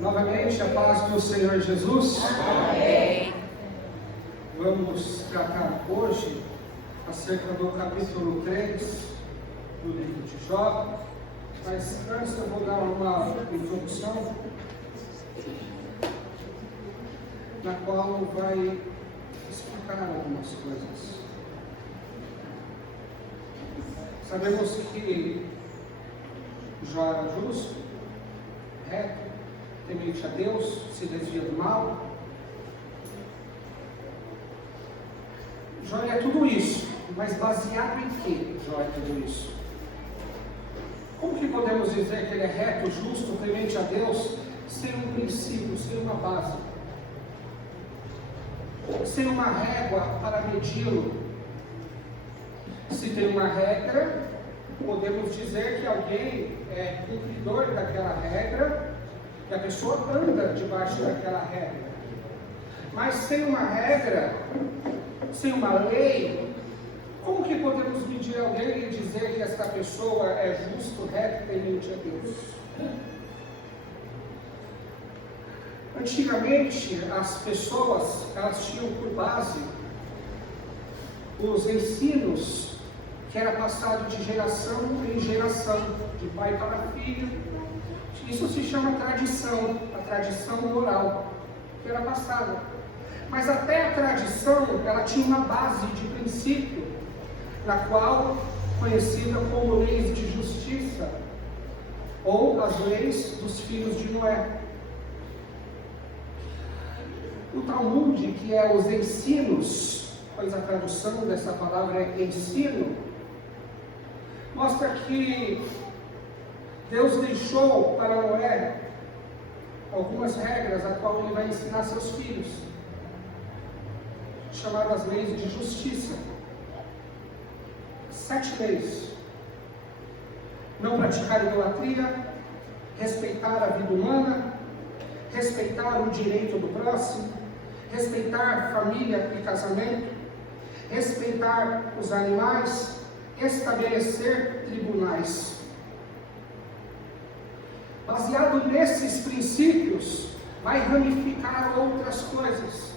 Novamente, a paz do Senhor Jesus. Amém. Vamos tratar hoje acerca do capítulo 3 do livro de Jó. Mas antes eu vou dar uma introdução, na qual vai explicar algumas coisas. Sabemos que Jó era justo, reto, temente a Deus, se desvia do mal. Jó é tudo isso, mas baseado em que Jó é tudo isso? Como que podemos dizer que ele é reto, justo, temente a Deus, sem um princípio, sem uma base, sem uma régua para medi-lo? Se tem uma regra, podemos dizer que alguém é cumpridor daquela regra, que a pessoa anda debaixo daquela regra. Mas sem uma regra, sem uma lei, como que podemos medir alguém e dizer que esta pessoa é justo, reto, temente a Deus? Antigamente, as pessoas, elas tinham por base os ensinos que era passado de geração em geração, de pai para filho. Isso se chama tradição, a tradição oral, que era passada. Mas até a tradição, ela tinha uma base de princípio, na qual, conhecida como leis de justiça, ou as leis dos filhos de Noé. O Talmud, que é os ensinos, pois a tradução dessa palavra é ensino, mostra que Deus deixou para Noé algumas regras a qual ele vai ensinar seus filhos, chamadas leis de justiça. 7 leis: não praticar idolatria, respeitar a vida humana, respeitar o direito do próximo, respeitar família e casamento, respeitar os animais, estabelecer tribunais. Baseado nesses princípios, vai ramificar outras coisas.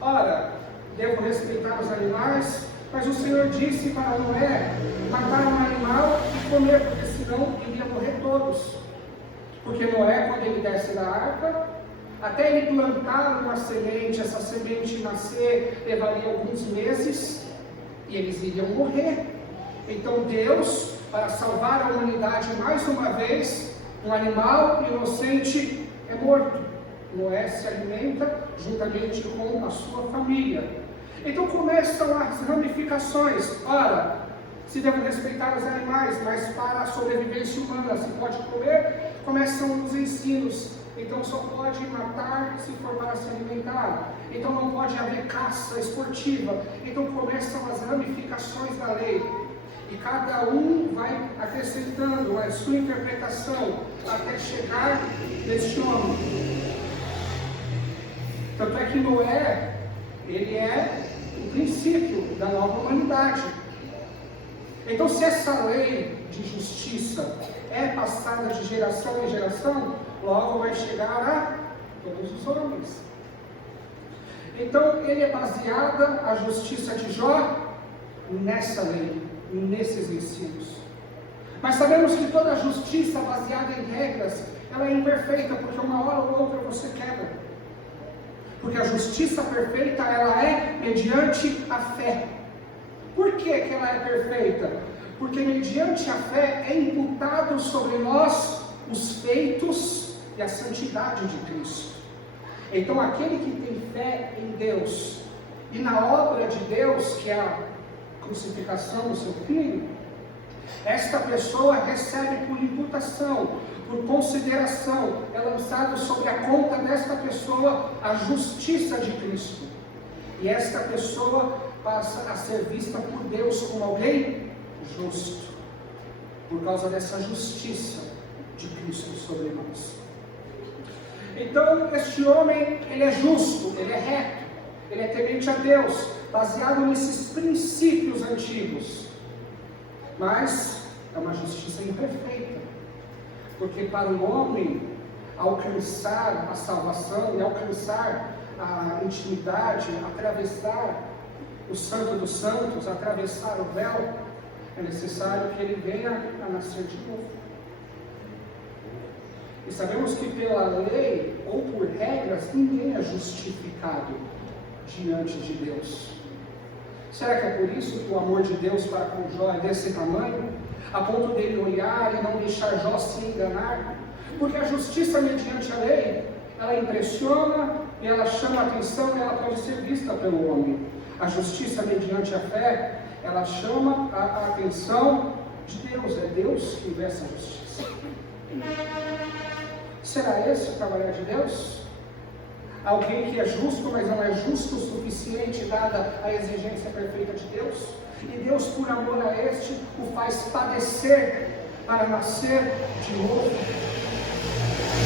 Ora, devo respeitar os animais, mas o Senhor disse para Noé matar um animal e comer, porque senão iria morrer todos. Porque Noé, quando ele desce da arca, até ele plantar uma semente, essa semente nascer, levaria alguns meses e eles iriam morrer. Então Deus, para salvar a humanidade mais uma vez, um animal inocente é morto. Noé se alimenta juntamente com a sua família. Então começam as ramificações. Ora, se devo respeitar os animais, mas para a sobrevivência humana se pode comer, começam os ensinos. Então só pode matar se for para se alimentar. Então não pode haver caça esportiva. Então começam as ramificações da lei. E cada um vai acrescentando a sua interpretação até chegar neste homem. Tanto é que Noé, ele é o princípio da nova humanidade. Então, se essa lei de justiça é passada de geração em geração, logo vai chegar a todos os homens. Então, ele é baseada, a justiça de Jó, nessa lei, nesses ensinos. Mas sabemos que toda justiça baseada em regras, ela é imperfeita, porque uma hora ou outra você quebra. Porque a justiça perfeita, ela é mediante a fé. Por que ela é perfeita? Porque mediante a fé é imputado sobre nós os feitos e a santidade de Cristo. Então aquele que tem fé em Deus e na obra de Deus, que é a crucificação do seu filho, esta pessoa recebe por imputação, por consideração, é lançado sobre a conta desta pessoa a justiça de Cristo. E esta pessoa passa a ser vista por Deus como alguém justo, por causa dessa justiça de Cristo sobre nós. Então, este homem, ele é justo, ele é reto, ele é temente a Deus, baseado nesses princípios antigos. Mas é uma justiça imperfeita, porque para o homem alcançar a salvação e alcançar a intimidade, atravessar o Santo dos Santos, atravessar o véu, é necessário que ele venha a nascer de novo. E sabemos que pela lei ou por regras ninguém é justificado diante de Deus. Será que é por isso que o amor de Deus para com Jó é desse tamanho? A ponto dele olhar e não deixar Jó se enganar? Porque a justiça mediante a lei, ela impressiona e ela chama a atenção e ela pode ser vista pelo homem. A justiça mediante a fé, ela chama a atenção de Deus. É Deus que vê essa justiça. Será esse o trabalhar de Deus? Alguém que é justo, mas não é justo o suficiente, dada a exigência perfeita de Deus? E Deus, por amor a este, o faz padecer para nascer de novo.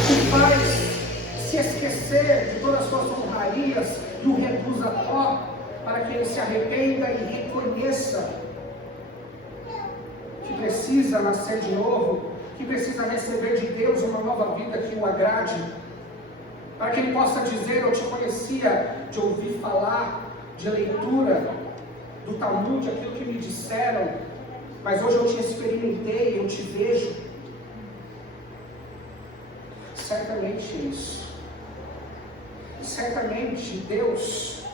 O faz se esquecer de todas as suas honrarias e o reduz a pó, para que ele se arrependa e reconheça que precisa nascer de novo, que precisa receber de Deus uma nova vida que o agrade, para que ele possa dizer: eu te conhecia de ouvir falar, de leitura, do Talmud, aquilo que me disseram, mas hoje eu te experimentei, eu te vejo. Certamente isso. Certamente Deus,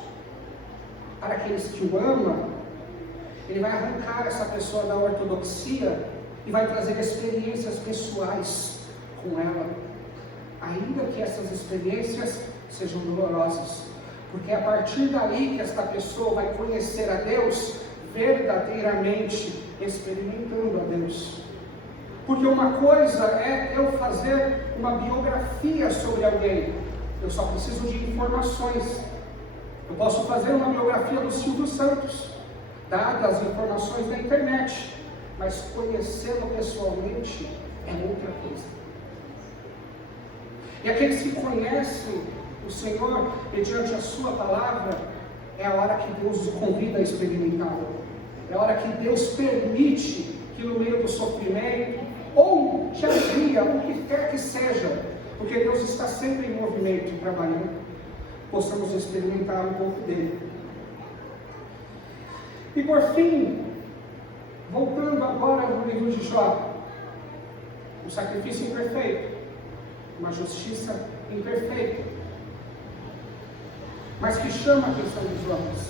para aqueles que o amam, ele vai arrancar essa pessoa da ortodoxia e vai trazer experiências pessoais com ela, ainda que essas experiências sejam dolorosas, porque é a partir daí que esta pessoa vai conhecer a Deus verdadeiramente, experimentando a Deus. Porque uma coisa é eu fazer uma biografia sobre alguém, eu só preciso de informações. Eu posso fazer uma biografia do Silvio Santos, dadas as informações da internet, mas conhecê-lo pessoalmente é outra coisa. E aqueles que conhecem o Senhor mediante a sua palavra, é a hora que Deus os convida a experimentá-lo. É a hora que Deus permite que no meio do sofrimento, ou de alegria, o que quer que seja, porque Deus está sempre em movimento, trabalhando, possamos experimentar um pouco dele. E por fim, voltando agora no livro de Jó, um sacrifício imperfeito, uma justiça imperfeita, mas que chama a atenção dos homens.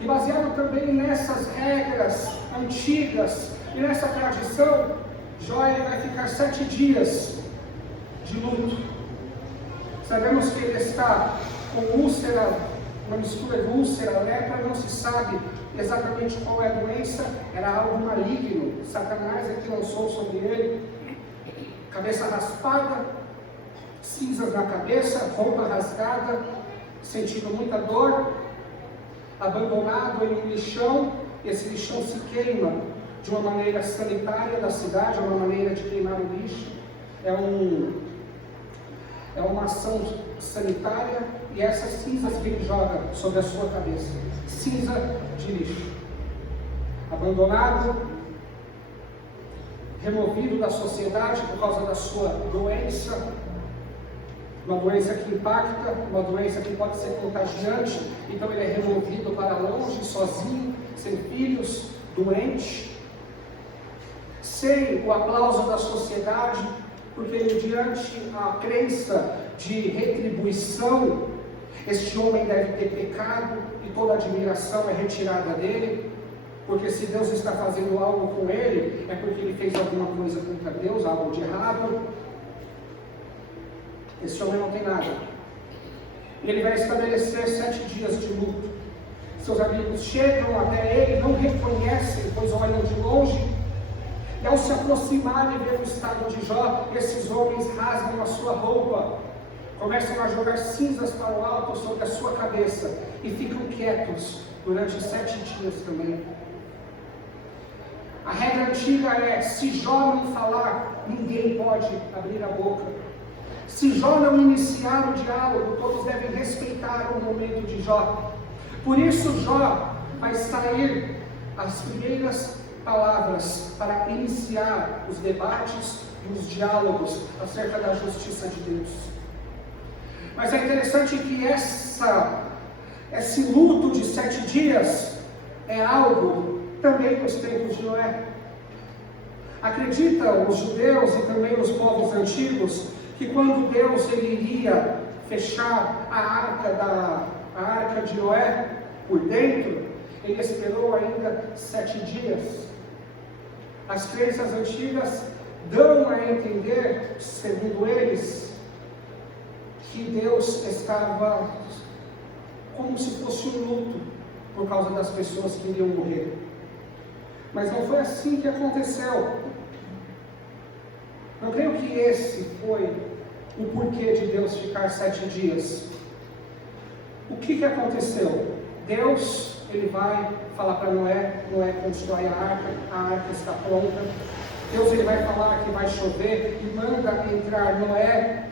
E baseado também nessas regras antigas e nessa tradição, Jó vai ficar 7 dias de luto. Sabemos que ele está com úlcera, uma mistura de úlcera, lepra, não se sabe exatamente qual é a doença, era algo maligno, Satanás é que lançou sobre ele, cabeça raspada, cinzas na cabeça, roupa rasgada, sentindo muita dor, abandonado em um lixão. Esse lixão se queima de uma maneira sanitária da cidade, é uma maneira de queimar o lixo, é uma ação sanitária, e essas cinzas que ele joga sobre a sua cabeça, cinza de lixo, abandonado, removido da sociedade por causa da sua doença, uma doença que impacta, uma doença que pode ser contagiante. Então ele é removido para longe, sozinho, sem filhos, doente, sem o aplauso da sociedade, porque ele, diante a crença de retribuição, este homem deve ter pecado e toda admiração é retirada dele, porque se Deus está fazendo algo com ele, é porque ele fez alguma coisa contra Deus, algo de errado. Esse homem não tem nada. E ele vai estabelecer 7 dias de luto. Seus amigos chegam até ele, não reconhecem, pois olham de longe. E ao se aproximar e ver o estado de Jó, esses homens rasgam a sua roupa, começam a jogar cinzas para o alto sobre a sua cabeça e ficam quietos durante 7 dias também. A regra antiga é: se Jó não falar, ninguém pode abrir a boca. Se Jó não iniciar o diálogo, todos devem respeitar o momento de Jó. Por isso Jó vai sair as primeiras palavras para iniciar os debates nos diálogos acerca da justiça de Deus. Mas é interessante que esse luto de 7 dias é algo também nos tempos de Noé. Acreditam os judeus e também os povos antigos que quando Deus ele iria fechar a arca de Noé por dentro, ele esperou ainda 7 dias. As crenças antigas dão a entender, segundo eles, que Deus estava como se fosse um luto por causa das pessoas que iriam morrer. Mas não foi assim que aconteceu. Eu creio que esse foi o porquê de Deus ficar 7 dias. O que aconteceu? Deus, ele vai falar para Noé, Noé constrói a arca está pronta. Deus, ele vai falar que vai chover e manda entrar Noé.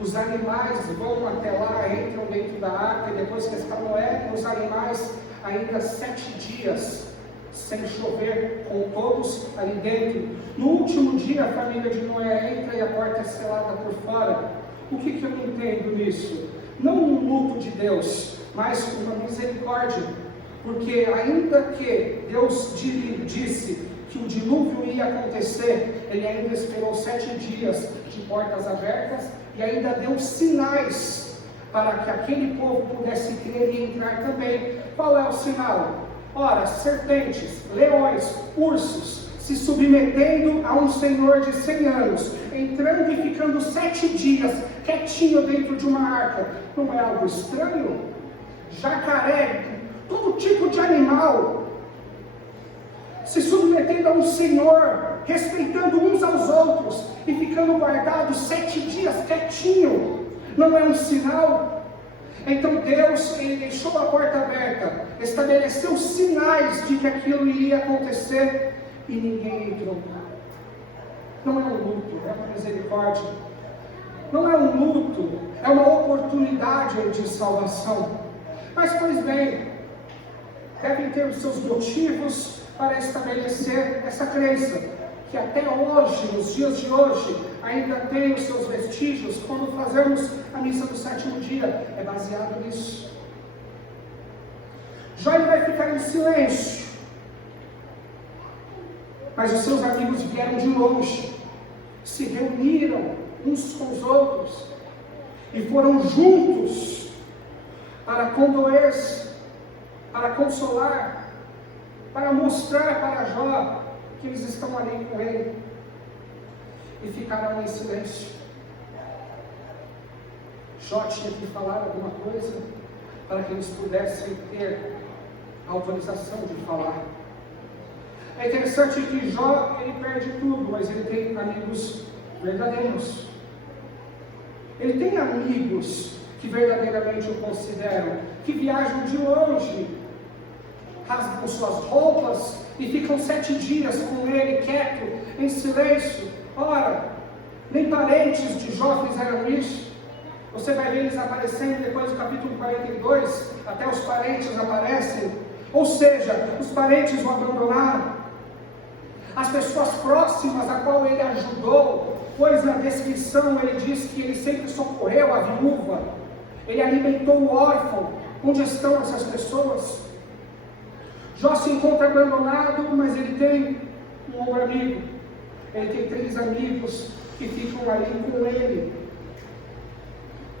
Os animais vão até lá, entram dentro da arca, e depois que está Noé, os animais ainda 7 dias sem chover, com todos ali dentro. No último dia, a família de Noé entra e a porta é selada por fora. O que eu entendo nisso? Não um luto de Deus, mas uma misericórdia. Porque ainda que Deus disse que o dilúvio ia acontecer, ele ainda esperou 7 dias de portas abertas e ainda deu sinais para que aquele povo pudesse crer e entrar também. Qual é o sinal? Ora, serpentes, leões, ursos, se submetendo a um senhor de 100 anos, entrando e ficando 7 dias quietinho dentro de uma arca. Não é algo estranho? Jacaré, todo tipo de animal, se submetendo a um senhor, respeitando uns aos outros e ficando guardados 7 dias quietinho. Não é um sinal? Então Deus, ele deixou a porta aberta, estabeleceu sinais de que aquilo iria acontecer e ninguém entrou. Não é um luto, é uma misericórdia. Não é um luto, é uma oportunidade de salvação. Mas, pois bem, devem ter os seus motivos para estabelecer essa crença, que até hoje, nos dias de hoje, ainda tem os seus vestígios. Quando fazemos a missa do 7º dia, é baseado nisso. Jó vai ficar em silêncio, mas os seus amigos vieram de longe, se reuniram uns com os outros e foram juntos para condoer-se, para consolar, para mostrar para Jó que eles estão ali com ele, e ficaram em silêncio. Jó tinha que falar alguma coisa para que eles pudessem ter a autorização de falar. É interessante que Jó, ele perde tudo, mas ele tem amigos verdadeiros. Ele tem amigos que verdadeiramente o consideram, que viajam de longe, rasgam suas roupas e ficam 7 dias com ele, quieto, em silêncio. Ora, nem parentes de Jó fizeram isso. Você vai ver eles aparecendo depois do capítulo 42, até os parentes aparecem. Ou seja, os parentes o abandonaram. As pessoas próximas a qual ele ajudou, pois na descrição ele diz que ele sempre socorreu a viúva, ele alimentou o órfão. Onde estão essas pessoas? Jó se encontra abandonado, mas ele tem um outro amigo. Ele tem 3 amigos que ficam ali com ele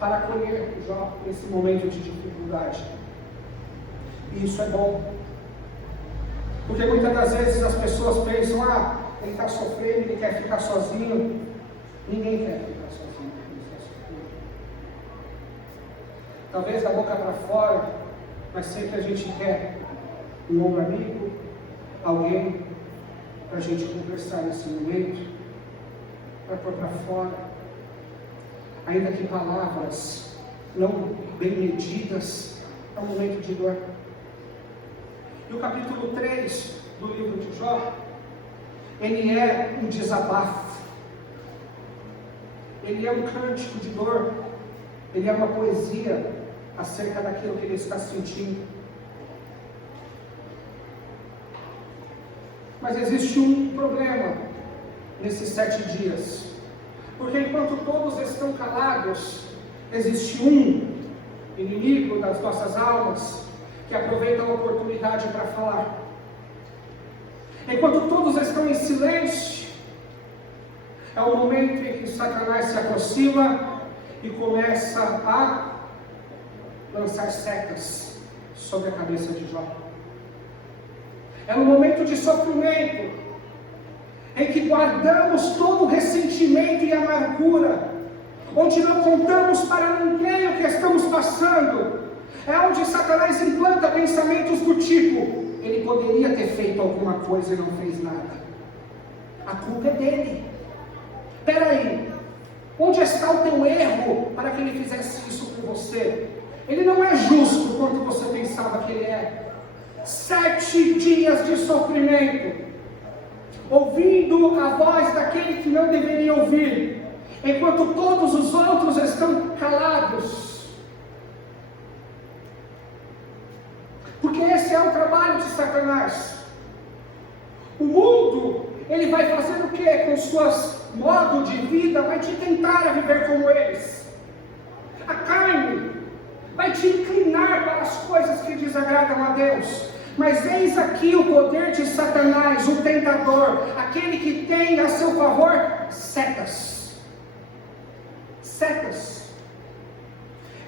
para acolher Jó nesse momento de dificuldade. E isso é bom, porque muitas das vezes as pessoas pensam: ele está sofrendo, ele quer ficar sozinho. Ninguém quer ficar sozinho, talvez da boca para fora, mas sempre a gente quer um ombro amigo, alguém para a gente conversar nesse momento, para pôr para fora, ainda que palavras não bem medidas, é um momento de dor. E o capítulo 3 do livro de Jó, ele é um desabafo, ele é um cântico de dor, ele é uma poesia acerca daquilo que ele está sentindo. Mas existe um problema nesses 7 dias. Porque enquanto todos estão calados, existe um inimigo das nossas almas que aproveita a oportunidade para falar. Enquanto todos estão em silêncio, é o momento em que Satanás se aproxima e começa a lançar setas sobre a cabeça de Jó. É no momento de sofrimento em que guardamos todo o ressentimento e amargura, onde não contamos para ninguém o que estamos passando. É onde Satanás implanta pensamentos do tipo: ele poderia ter feito alguma coisa e não fez nada, a culpa é dele. Espera aí, onde está o teu erro para que ele fizesse isso com você? Ele não é justo quanto você pensava que ele é. 7 dias de sofrimento, ouvindo a voz daquele que não deveria ouvir, enquanto todos os outros estão calados. Porque esse é o trabalho de Satanás. O mundo, ele vai fazer o que? Com suas modos de vida, vai te tentar a viver como eles. A carne vai te inclinar para as coisas que desagradam a Deus. Mas eis aqui o poder de Satanás, o tentador, aquele que tem a seu favor setas. Setas.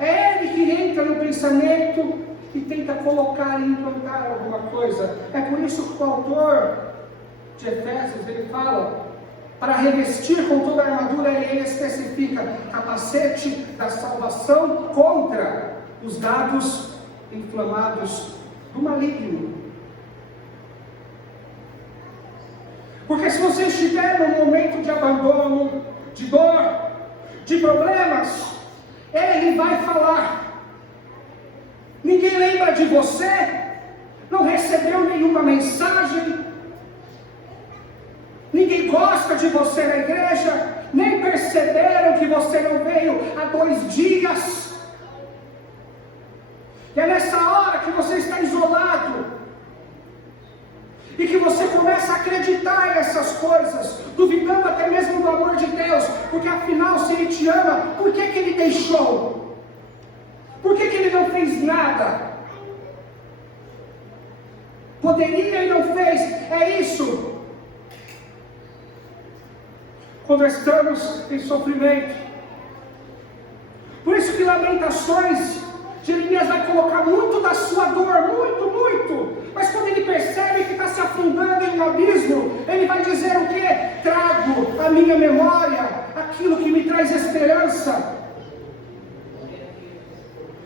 É ele que entra no pensamento e tenta colocar e implantar alguma coisa. É por isso que o autor de Efésios, ele fala, para revestir com toda a armadura, ele especifica capacete da salvação contra os dados inflamados do maligno. Porque se você estiver num momento de abandono, de dor, de problemas, ele vai falar. Ninguém lembra de você, não recebeu nenhuma mensagem, ninguém gosta de você na igreja, nem perceberam que você não veio há 2 dias. E é nessa hora que você está isolado e que você começa a acreditar nessas coisas, duvidando até mesmo do amor de Deus, porque afinal, se Ele te ama, por que Ele deixou? Por que Ele não fez nada? Poderia e não fez, é isso. Quando estamos em sofrimento. Por isso que Lamentações, Jeremias vai colocar muito da sua dor, muito. Mas quando ele percebe que está se afundando em um abismo, ele vai dizer o quê? Trago à minha memória aquilo que me traz esperança.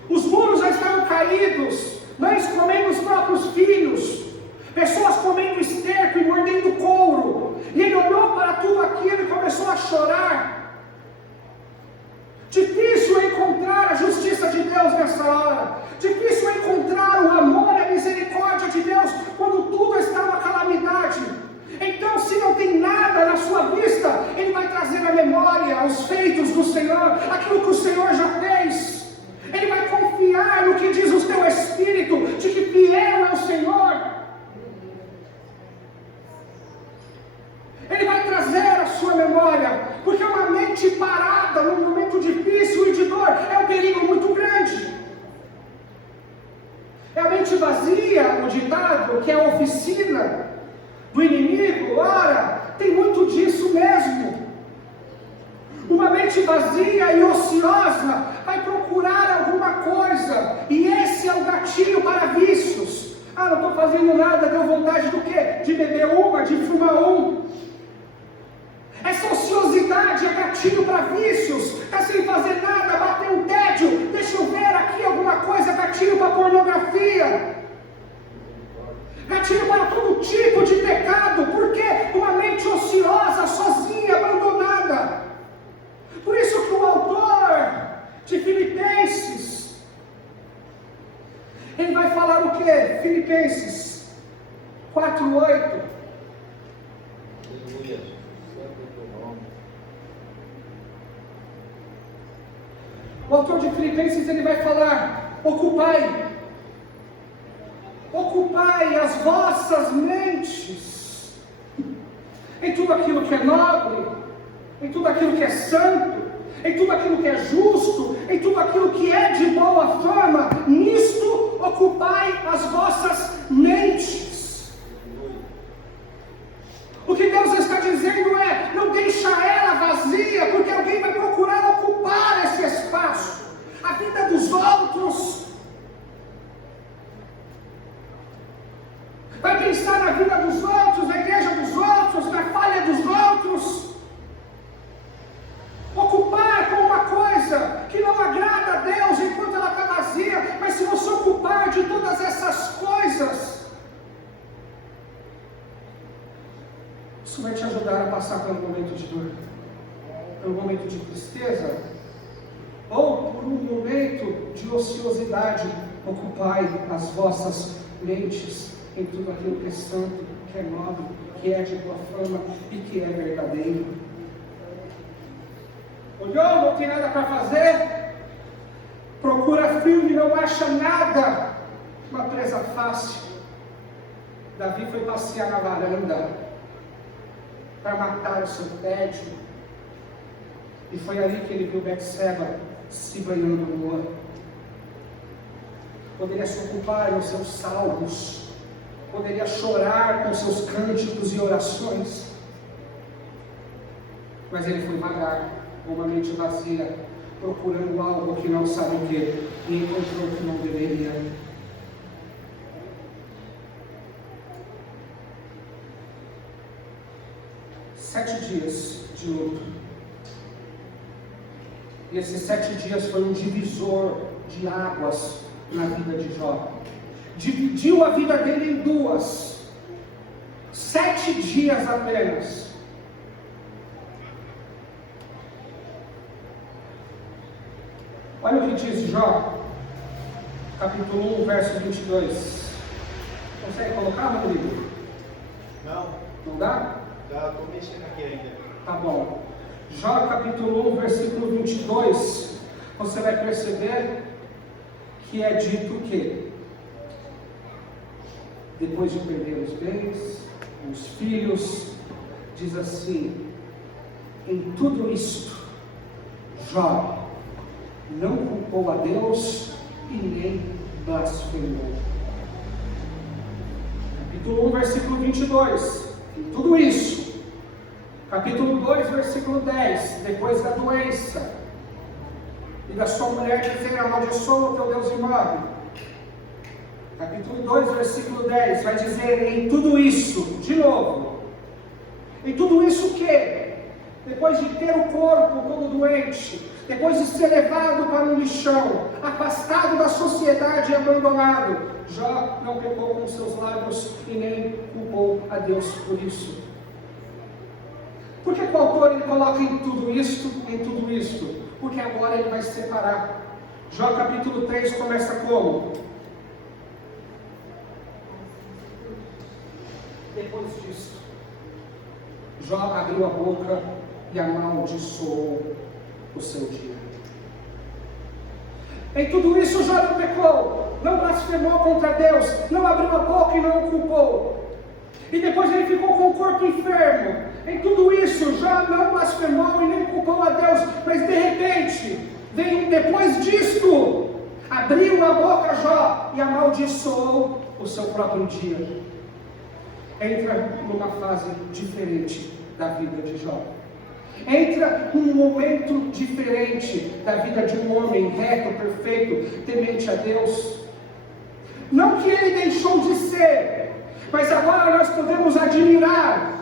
Os muros já estavam caídos, mães comendo os próprios filhos, pessoas comendo esterco e mordendo couro. E ele olhou para tudo aquilo e começou a chorar. Difícil encontrar a justiça de Deus nessa hora. Difícil encontrar o amor e a misericórdia de Deus quando tudo está uma calamidade. Então, se não tem nada na sua vista, Ele vai trazer à memória os feitos do Senhor, aquilo que o Senhor já fez. Ele vai confiar no que diz o teu espírito, de que fiel é o Senhor. Ele vai trazer a sua memória, porque uma mente parada num momento difícil e de dor é um perigo muito grande. É a mente vazia, o ditado, que é a oficina do inimigo. Ora, tem muito disso mesmo. Uma mente vazia e ociosa vai procurar alguma coisa, e esse é o gatilho para vícios. Não estou fazendo nada, deu vontade do quê? De beber uma, de fumar um. Essa ociosidade é gatilho para vícios. Está sem fazer nada, bateu um tédio, deixa eu ver aqui alguma coisa, gatilho para pornografia, gatilho para todo tipo de pecado. Por quê? Uma mente ociosa, sozinha, abandonada. Por isso que o autor de Filipenses, ele vai falar o quê? Filipenses 4:8. O autor de Filipenses, ele vai falar: ocupai as vossas mentes em tudo aquilo que é nobre, em tudo aquilo que é santo, em tudo aquilo que é justo, em tudo aquilo que é de boa fama, nisto ocupai as vossas mentes. O que Deus está dizendo é, não deixa ela vazia, porque alguém vai procurar ocupar esse espaço. A vida dos outros, vai pensar na vida dos outros, na igreja dos outros, na falha dos outros. Ocupar com uma coisa que não agrada a Deus enquanto ela está vazia, mas se você ocupar de todas essas coisas, isso vai te ajudar a passar por um momento de dor, por um momento de tristeza, ou por um momento de ociosidade. Ocupai as vossas mentes em tudo aquilo que é santo, que é nobre, que é de boa fama e que é verdadeiro. Olhou, não tem nada para fazer? Procura filme, não acha nada. Uma presa fácil. Davi foi passear na varanda para matar o seu tédio. E foi ali que ele viu Betseba se banhando nua. Poderia se ocupar nos seus salmos, poderia chorar com seus cânticos e orações, mas ele foi vagar, com uma mente vazia, procurando algo que não sabe o que, e encontrou o que não deveria. Sete dias de luto. E esses 7 dias foi um divisor de águas na vida de Jó. Dividiu a vida dele em duas. 7 dias apenas. Olha o que diz Jó, capítulo 1, verso 22. Consegue colocar, Rodrigo? Não. Não dá? Já estou mexendo aqui ainda. Tá bom. Jó capítulo 1, versículo 22, você vai perceber que é dito o quê? Depois de perder os bens, os filhos, diz assim: em tudo isto, Jó não culpou a Deus e nem blasfemou. Capítulo 1, versículo 22, em tudo isso. Capítulo 2, versículo 10, depois da doença, e da sua mulher dizer: amaldiçoa o teu Deus e morre. Capítulo 2, versículo 10, vai dizer: em tudo isso, de novo, em tudo isso o quê? Depois de ter o corpo todo doente, depois de ser levado para um lixão, afastado da sociedade e abandonado, Jó não pecou com seus lábios e nem culpou a Deus por isso. Por que o autor ele coloca em tudo isto, Porque agora ele vai se separar. Jó capítulo 3 começa como? Depois disso, Jó abriu a boca e amaldiçoou o seu dia. Em tudo isso Jó não pecou, não blasfemou contra Deus, não abriu a boca e não o culpou. E depois ele ficou com o corpo enfermo. Em tudo isso, Jó não blasfemou e nem culpou a Deus, mas de repente, vem depois disto, abriu a boca Jó e amaldiçoou o seu próprio dia. Entra numa fase diferente da vida de Jó. Entra num momento diferente da vida de um homem reto, perfeito, temente a Deus. Não que ele deixou de ser, mas agora nós podemos admirar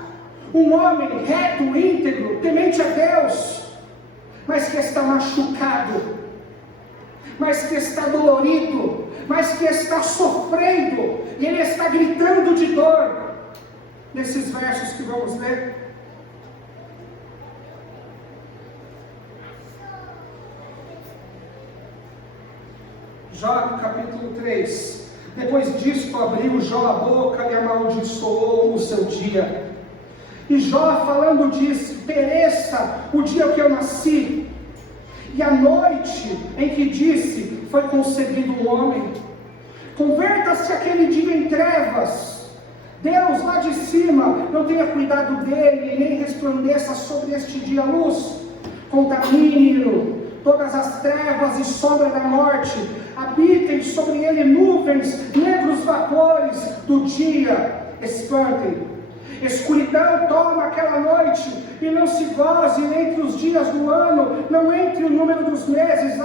um homem reto, íntegro, temente a Deus, mas que está machucado, mas que está dolorido, mas que está sofrendo, e ele está gritando de dor, nesses versos que vamos ler. Jó capítulo 3. Depois disto abriu Jó a boca e amaldiçoou o seu dia. E Jó falando disse: pereça o dia que eu nasci, e a noite em que disse foi concebido um homem. Converta-se aquele dia em trevas, Deus lá de cima não tenha cuidado dele, e nem resplandeça sobre este dia a luz, contamine-o todas as trevas e sombra da morte, habitem sobre ele nuvens, negros vapores do dia, espantem. Escuridão toma aquela noite, e não se goze entre os dias do ano, não entre o número dos meses.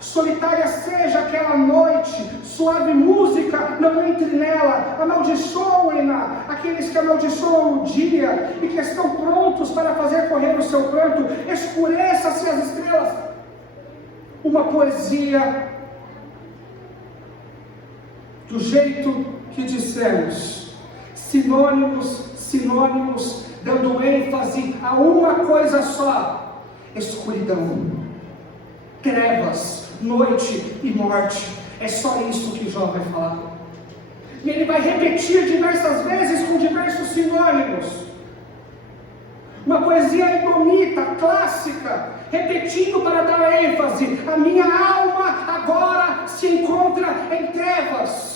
Solitária seja aquela noite, suave música não entre nela, amaldiçoem-na aqueles que amaldiçoam o dia e que estão prontos para fazer correr o seu pranto, escureça-se as estrelas. Uma poesia do jeito que dissemos, sinônimos, dando ênfase a uma coisa só: escuridão, trevas, noite e morte. É só isso que Jó vai falar. E ele vai repetir diversas vezes com diversos sinônimos. Uma poesia edomita, clássica, repetindo para dar ênfase: a minha alma agora se encontra em trevas.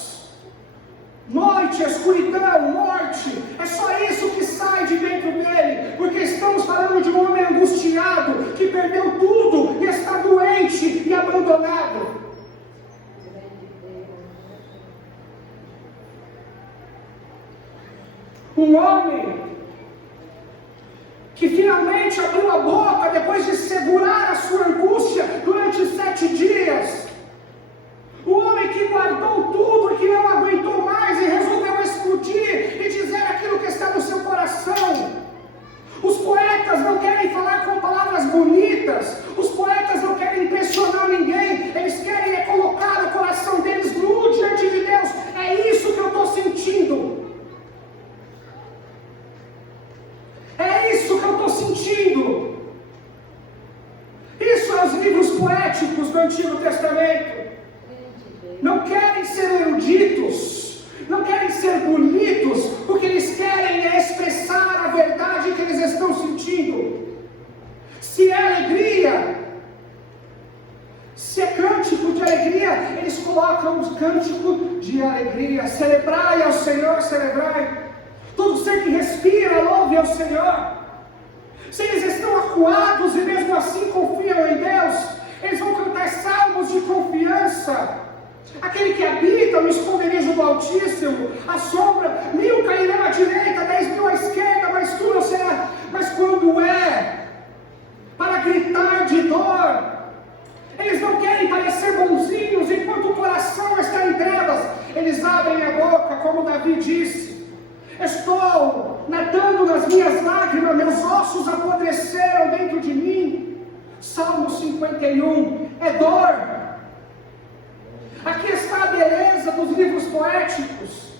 Noite, escuridão, morte, é só isso que sai de dentro dele, porque estamos falando de um homem angustiado, que perdeu tudo e está doente e abandonado. Um homem que finalmente abriu a boca depois de segurar a sua angústia durante 7 dias. O homem que guardou tudo e que não aguentou mais e resolveu explodir e dizer aquilo que está no seu coração. Os poetas não querem falar com palavras bonitas, os poetas não querem impressionar ninguém, eles querem colocar o coração deles nu diante de Deus. É isso que eu estou sentindo. É isso que eu estou sentindo. Isso é os livros poéticos do Antigo Testamento. Não querem ser eruditos, não querem ser bonitos, o que eles querem é expressar a verdade que eles estão sentindo. Se é alegria, se é cântico de alegria, eles colocam o cântico de alegria. Celebrai ao Senhor, celebrai. Todo ser que respira, louve ao Senhor. Se eles estão acuados e mesmo assim confiam em Deus, eles vão cantar salmos de confiança. Aquele que habita no esconderijo do Altíssimo, a sombra, 1000 cairão à direita, 10.000 à esquerda, mas tu não será. Mas quando é para gritar de dor, eles não querem parecer bonzinhos enquanto o coração está em trevas. Eles abrem a boca, como Davi disse: estou nadando nas minhas lágrimas, meus ossos apodreceram dentro de mim. Salmo 51, é dor. Aqui está a beleza dos livros poéticos.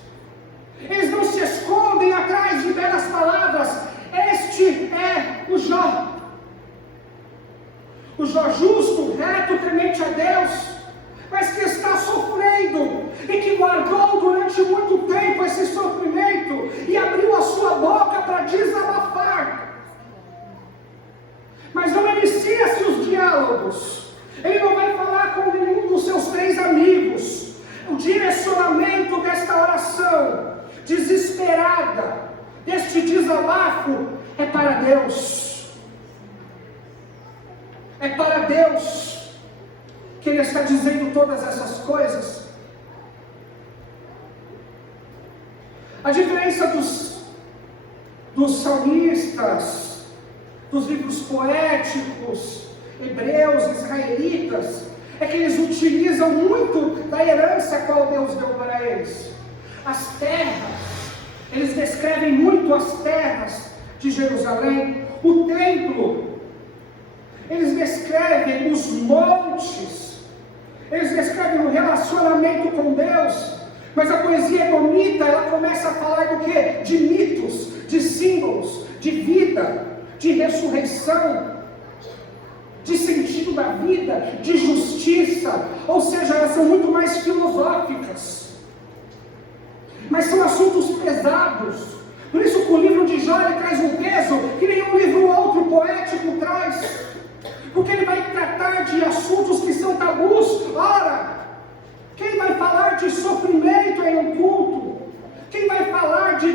Eles não se escondem atrás de belas palavras. Este é o Jó. O Jó justo, reto, temente a Deus, mas que está sofrendo e que guardou durante muito tempo esse sofrimento e abriu a sua boca para desabafar. Mas não inicia-se os diálogos. Ele não vai falar com nenhum dos seus 3 amigos. O direcionamento desta oração desesperada, deste desabafo, é para Deus. É para Deus que ele está dizendo todas essas coisas. A diferença dos salmistas, dos livros poéticos, hebreus, israelitas, é que eles utilizam muito da herança qual Deus deu para eles. As terras, eles descrevem muito as terras de Jerusalém, o templo, eles descrevem os montes, eles descrevem o relacionamento com Deus. Mas a poesia edomita, ela começa a falar do quê? De mitos, de símbolos, de vida, de ressurreição, de sentido da vida, de justiça. Ou seja, elas são muito mais filosóficas, mas são assuntos pesados. Por isso que o livro de Jó ele traz um peso que nenhum livro outro poético traz, porque ele vai tratar de assuntos que são tabus. Ora, quem vai falar de sofrimento em um culto? Quem vai falar de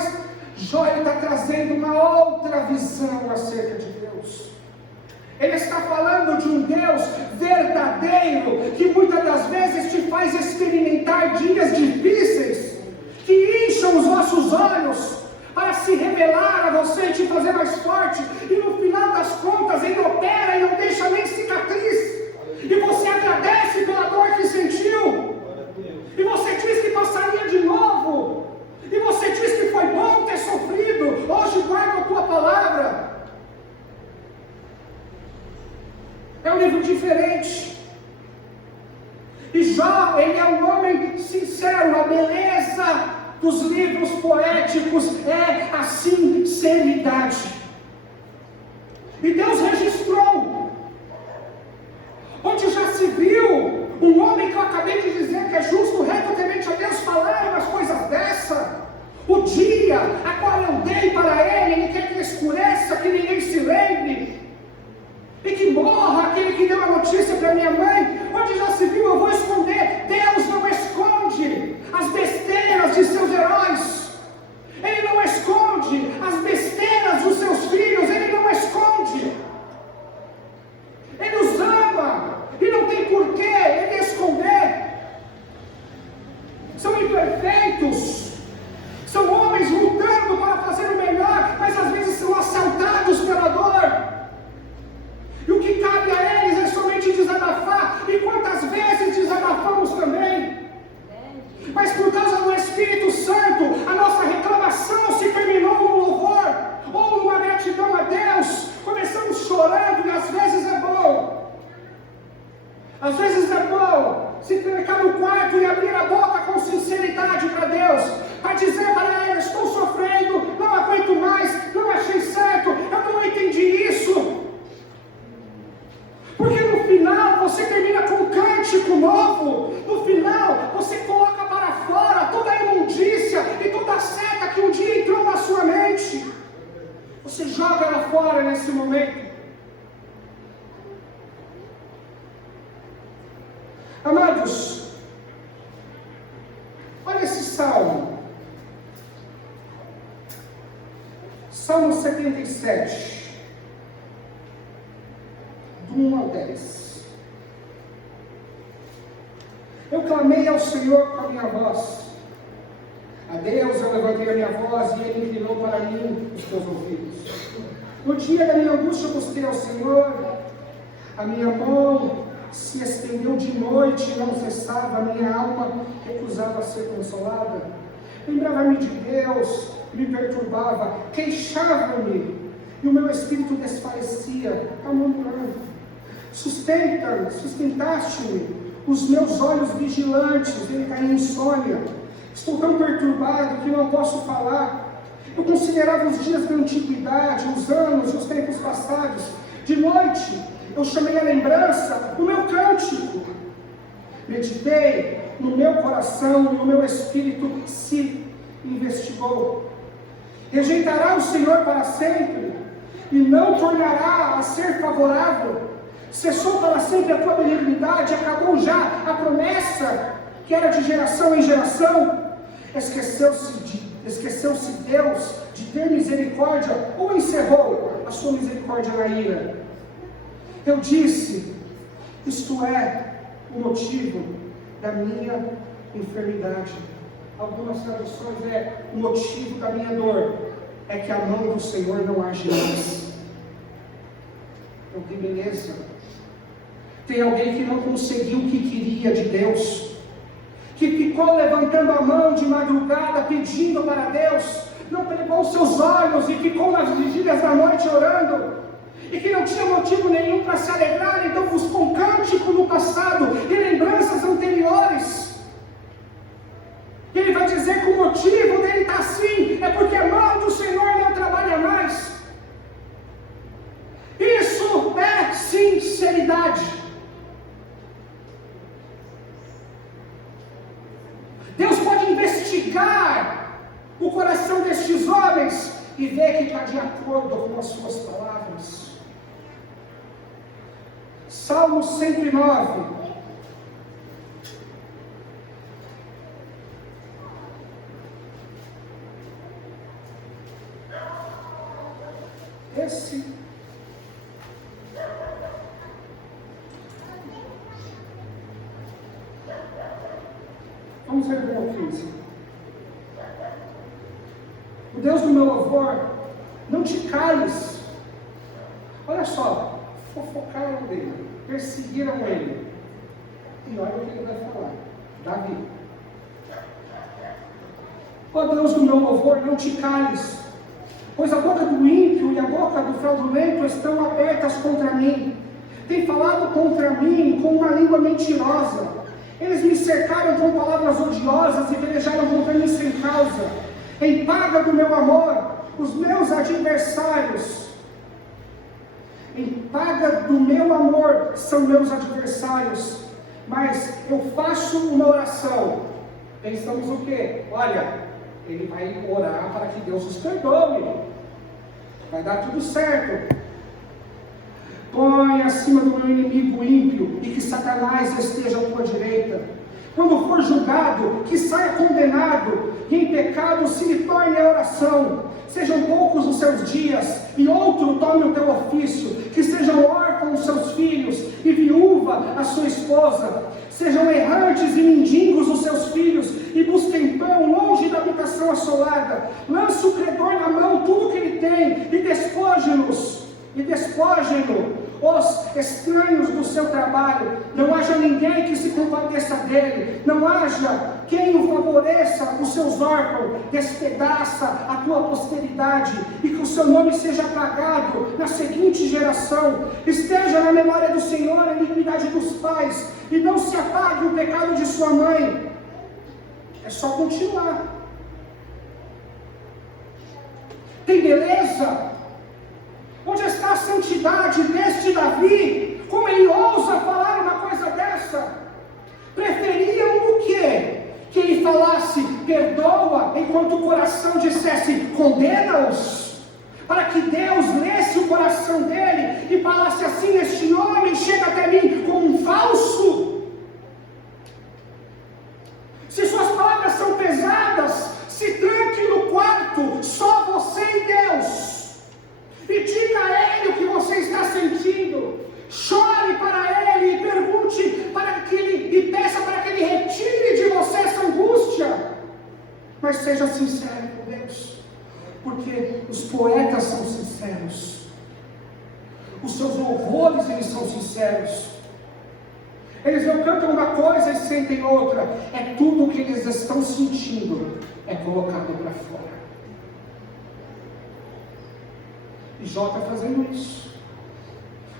mas Joel está trazendo uma outra visão acerca de Deus. Ele está falando de um Deus verdadeiro, que muitas das vezes te faz experimentar dias difíceis, que incham os nossos olhos, para se revelar a você e te fazer mais forte, e no final das contas Ele opera e não deixa nem cicatriz, e você agradece pela dor que sentiu, e você diz que passaria de novo, e você diz que foi bom ter sofrido, hoje guarda a tua palavra. É um livro diferente. E Jó, ele é um homem sincero. A beleza dos livros poéticos é a sinceridade. E Deus registrou. Onde já se viu um homem que eu acabei de dizer que é justo, reto, temente a Deus, falar umas coisas dessa? O dia a qual eu dei para ele quer que escureça, que ninguém se lembre. E que morra aquele que deu a notícia para minha mãe. Onde já se viu, eu vou esconder. Deus não esconde as besteiras de seus heróis. Ele não esconde as besteiras dos seus filhos. Ele não esconde. Ele os ama. E não tem porquê ele esconder. São imperfeitos. São homens lutando para fazer o melhor, mas às vezes são assaltados pela dor. E o que cabe a eles é somente desabafar. E quantas vezes desabafamos também. Mas por causa do Espírito Santo, a nossa reclamação se terminou no louvor, ou numa gratidão a Deus. Começamos chorando e às vezes é bom. Às vezes é bom se trancar no quarto e abrir a boca com sinceridade para Deus. Para dizer para Ele, estou sofrendo, não aguento mais, não achei certo, eu não entendi isso. Porque no final você termina com um cântico novo. No final você coloca para fora toda a imundícia e toda a seta que um dia entrou na sua mente. Você joga ela fora nesse momento. Amados, olha esse salmo. Salmo 77. Do 1 ao 10. Eu clamei ao Senhor com a minha voz. A Deus eu levantei a minha voz e Ele inclinou para mim os teus ouvidos. No dia da minha angústia eu busquei ao Senhor. A minha mão se estendeu de noite e não cessava. A minha alma recusava ser consolada. Lembrava-me de Deus, me perturbava, queixava-me, e o meu espírito desfalecia, murmurando. Sustentaste-me, os meus olhos vigilantes, ele está em insônia. Estou tão perturbado que não posso falar. Eu considerava os dias da antiguidade, os anos, os tempos passados. De noite, eu chamei a lembrança o meu cântico. Meditei no meu coração e o meu espírito se investigou. Rejeitará o Senhor para sempre e não tornará a ser favorável. Cessou para sempre a tua benignidade, acabou já a promessa que era de geração em geração. Esqueceu-se Deus de ter misericórdia ou encerrou a sua misericórdia na ira? Eu disse, isto é o motivo da minha enfermidade. Algumas traduções o motivo da minha dor é que a mão do Senhor não age mais. Então que beleza. Tem alguém que não conseguiu o que queria de Deus, que ficou levantando a mão de madrugada pedindo para Deus, não pregou os seus olhos e ficou nas vigílias da noite orando, e que não tinha motivo nenhum para se alegrar, então buscou um cântico no passado e lembranças anteriores. E ele vai dizer que o motivo dele estar assim é porque a mão do Senhor não trabalha mais. Isso é sinceridade. Deus pode investigar o coração destes homens e ver que está de acordo com as suas palavras. Salmo 109. Esse vamos ver o 15. O Deus do meu louvor, não te cales. Olha só, fofocaram dele, perseguiram ele. E olha o que ele vai falar. Davi. Ó Deus do meu louvor, não te cales, pois a boca do ímpio e a boca do fraudulento estão abertas contra mim. Tem falado contra mim com uma língua mentirosa. Eles me cercaram com palavras odiosas e pelejaram contra mim sem causa. Em paga do meu amor, os meus adversários, em paga do meu amor, são meus adversários. Mas eu faço uma oração. Pensamos o quê? Olha, ele vai orar para que Deus os perdoe. Vai dar tudo certo. Põe acima do meu inimigo ímpio e que Satanás esteja à tua direita. Quando for julgado, que saia condenado, e em pecado se lhe torne a oração. Sejam poucos os seus dias, e outro tome o teu ofício. Que sejam órfãos os seus filhos, e viúva a sua esposa. Sejam errantes e mendigos os seus filhos, e busquem pão longe da habitação assolada. Lance o credor na mão tudo que ele tem, e despojem-no os estranhos do seu trabalho. Não haja ninguém que se compadeça dele, não haja quem o favoreça os seus órfãos. Despedaça a tua posteridade, e que o seu nome seja apagado na seguinte geração. Esteja na memória do Senhor a iniquidade dos pais, e não se apague o pecado de sua mãe. É só continuar. Tem beleza? Onde está a santidade deste Davi? Como ele ousa falar uma coisa dessa? Preferiam o quê? Que ele falasse, perdoa, enquanto o coração dissesse, condena-os? Para que Deus lesse o coração dele e falasse assim, este homem chega até mim como um falso? Se suas palavras são pesadas, se tranque no quarto, só você e Deus. E diga a ele o que você está sentindo. Chore para ele e pergunte para que ele, e peça para que ele retire de você essa angústia. Mas seja sincero com Deus, porque os poetas são sinceros. Os seus louvores, eles são sinceros. Eles não cantam uma coisa e sentem outra. É tudo o que eles estão sentindo, é colocado para fora. E Jó está fazendo isso.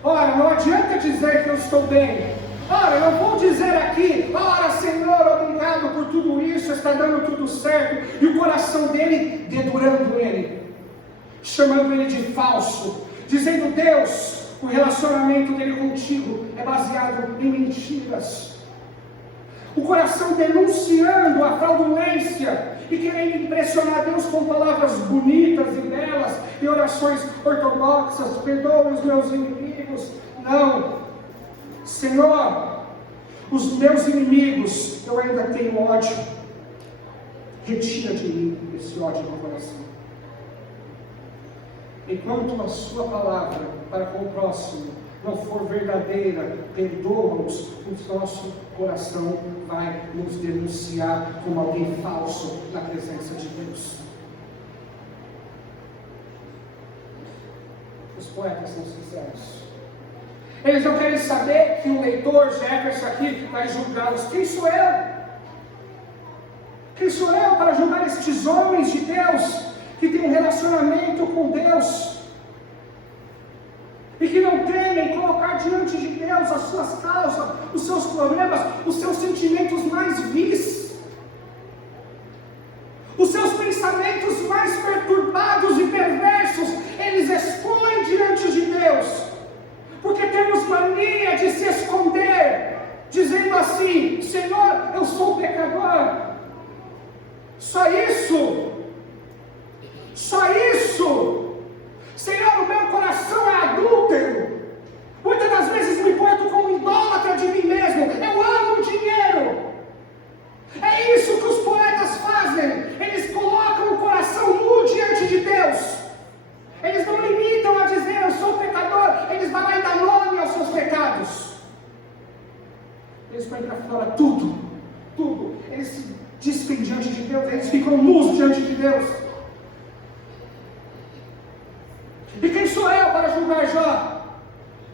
Ora, não adianta dizer que eu estou bem. Ora, eu vou dizer aqui, ora Senhor, obrigado por tudo isso, está dando tudo certo. E o coração dele dedurando ele, chamando ele de falso, dizendo, Deus, o relacionamento dele contigo é baseado em mentiras. O coração denunciando a fraudulência e querendo impressionar Deus com palavras bonitas e belas e orações ortodoxas, perdoa os meus inimigos. Não, Senhor, os meus inimigos, eu ainda tenho ódio. Retira de mim esse ódio no coração. Enquanto a sua palavra para com o próximo não for verdadeira, perdoa-os, o nosso coração vai nos denunciar como alguém falso na presença de Deus. Os poetas são sinceros. Eles não querem saber que o leitor Jefferson aqui vai julgá-los. Quem sou eu? Quem sou eu para julgar estes homens de Deus que têm um relacionamento com Deus e que não temem colocar diante de Deus as suas causas, os seus problemas, os seus sentimentos mais vis, os seus pensamentos mais perturbados e perversos, eles expõem diante de Deus, porque temos mania de se esconder, dizendo assim, Senhor, eu sou pecador. Só isso? Só isso? Senhor, o meu coração é adúltero. Muitas das vezes me porto como idólatra de mim mesmo. Eu amo o dinheiro. É isso que os poetas fazem. Eles colocam o coração nu diante de Deus. Eles não limitam a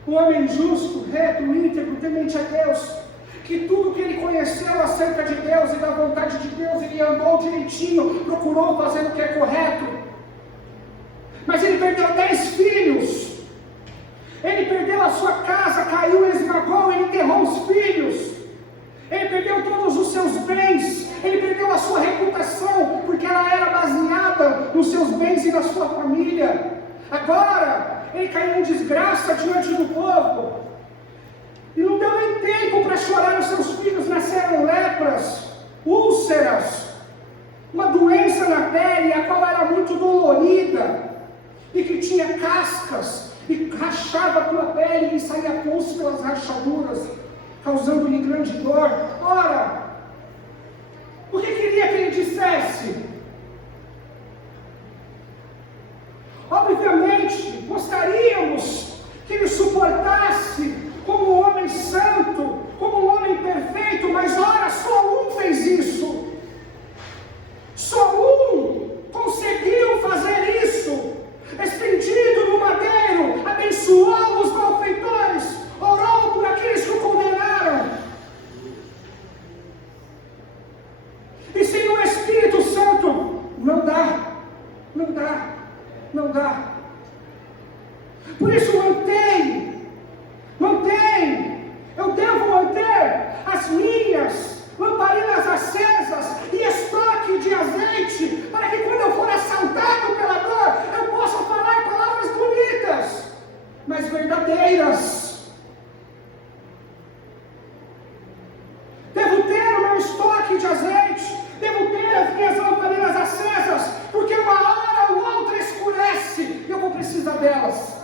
um homem justo, reto, íntegro, temente a Deus, que tudo que ele conheceu acerca de Deus e da vontade de Deus, ele andou direitinho, procurou fazer o que é correto. Mas ele perdeu 10 filhos, ele perdeu a sua casa, caiu, esmagou, ele enterrou os filhos, ele perdeu todos os seus bens, ele perdeu a sua reputação, porque ela era baseada nos seus bens e na sua família. Agora, ele caiu em desgraça diante do povo, e não deu nem tempo para chorar. Os seus filhos nasceram lepras, úlceras, uma doença na pele, a qual era muito dolorida, e que tinha cascas, e rachava a tua pele, e saía pulso pelas rachaduras, causando-lhe grande dor. Ora, o que queria que ele dissesse? Obviamente, gostaríamos que ele suportasse como um homem santo, como um homem perfeito, mas ora, só um fez isso. Só um conseguiu fazer isso. Estendido no madeiro, abençoou os malfeitores, orou por aqueles que o condenaram. E sem o Espírito Santo, não dá. Por isso mantém, eu devo manter as minhas lamparinas acesas e estoque de azeite, para que quando eu for assaltado pela dor, eu possa falar palavras bonitas, mas verdadeiras. Devo ter o meu estoque de azeite, devo ter as minhas lamparinas acesas, porque uma hora ou outra escurece e eu vou precisar delas.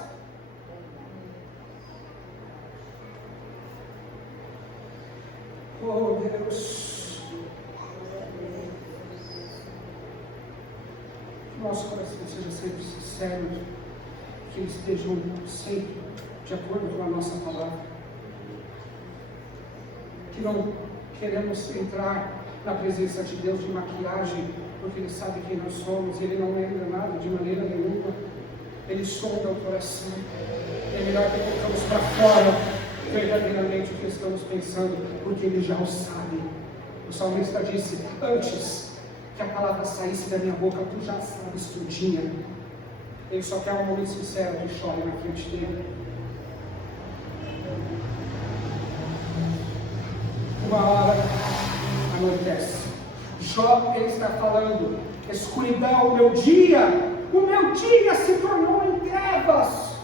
Oh Deus, que nosso coração seja sempre sincero, que eles estejam sempre de acordo com a nossa palavra, que não queremos entrar na presença de Deus de maquiagem, porque Ele sabe quem nós somos, Ele não lembra nada de maneira nenhuma, Ele sonda o coração. É melhor que colocamos para fora verdadeiramente o que estamos pensando, porque Ele já o sabe. O salmista disse: antes que a palavra saísse da minha boca, tu já sabes tudinho. Ele só quer um homem sincero que chore na frente dele. Uma hora anoitece. Jó, ele está falando: escuridão, o meu dia se tornou em trevas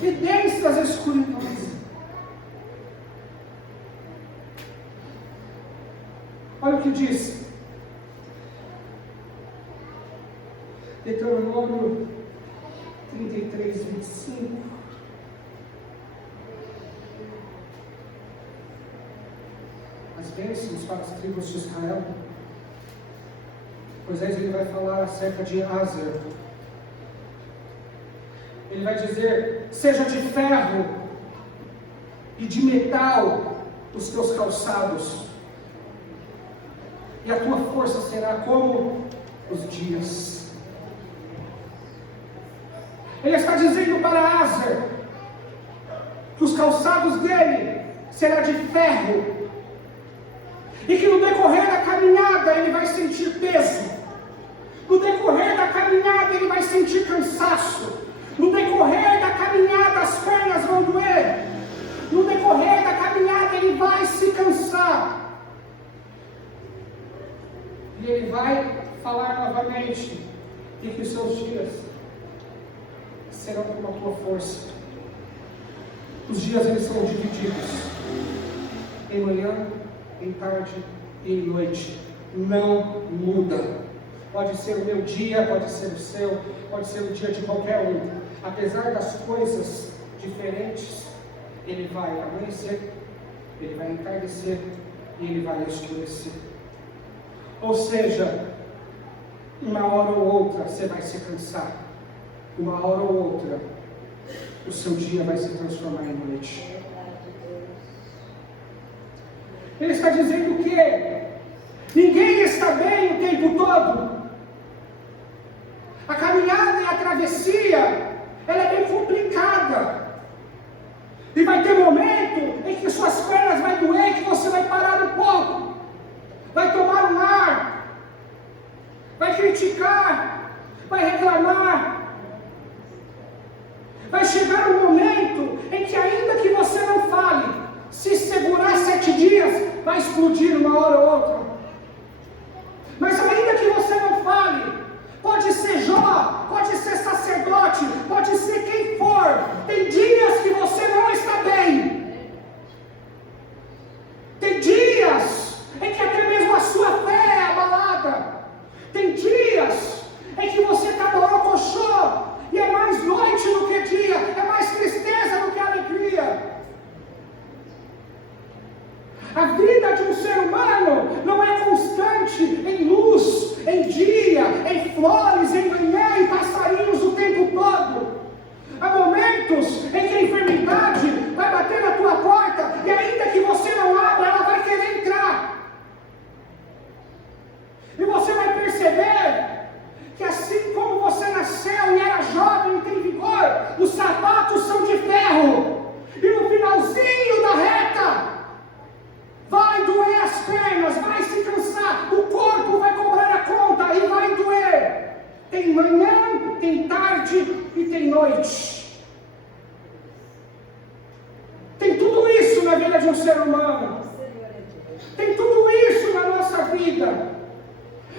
e densas escuridões. Olha o que diz Deuteronômio 33, 25. As bênçãos para as tribos de Israel. Moisés ele vai falar acerca de Azer. Ele vai dizer: seja de ferro e de metal os teus calçados, e a tua força será como os dias. Ele está dizendo para Azer que os calçados dele serão de ferro, e que no decorrer da caminhada ele vai sentir peso, no decorrer da caminhada ele vai sentir cansaço, no decorrer da caminhada as pernas vão doer, no decorrer da caminhada ele vai se cansar. E ele vai falar novamente de que os seus dias serão como a tua força. Os dias eles são divididos em manhã, em tarde e em noite. Não muda. Pode ser o meu dia, pode ser o seu, pode ser o dia de qualquer um. Apesar das coisas diferentes, ele vai amanhecer, ele vai entardecer e ele vai escurecer. Ou seja, uma hora ou outra você vai se cansar, uma hora ou outra o seu dia vai se transformar em noite. Ele está dizendo que ninguém está bem o tempo todo. A caminhada e a travessia, ela é bem complicada. E vai ter momento em que suas pernas vai doer, que você vai parar um pouco, vai tomar um ar, vai criticar, vai reclamar. Vai chegar um momento em que, ainda que você não fale, se segurar 7 dias, vai explodir uma hora ou outra. Mas ainda que você não fale, pode ser Jó, pode ser sacerdote, pode ser quem for, tem dias que você não está bem. Tem dias em que até mesmo a sua fé é abalada. Tem dias em que você está borocochô, e é mais noite do que dia, é mais tristeza do que alegria. A vida de um ser humano não é constante em luz, em dia, em flores, em manhã e passarinhos o tempo todo. Há momentos em que a enfermidade vai bater na tua porta e ainda que você não abra, ela vai querer entrar. E você vai perceber que assim como você nasceu e era jovem e tem vigor, os sapatos são de ferro. E no finalzinho da reta, vai doer as pernas, vai se cansar, o corpo vai cobrar a conta e vai doer. Tem manhã, tem tarde e tem noite. Tem tudo isso na vida de um ser humano. Tem tudo isso na nossa vida.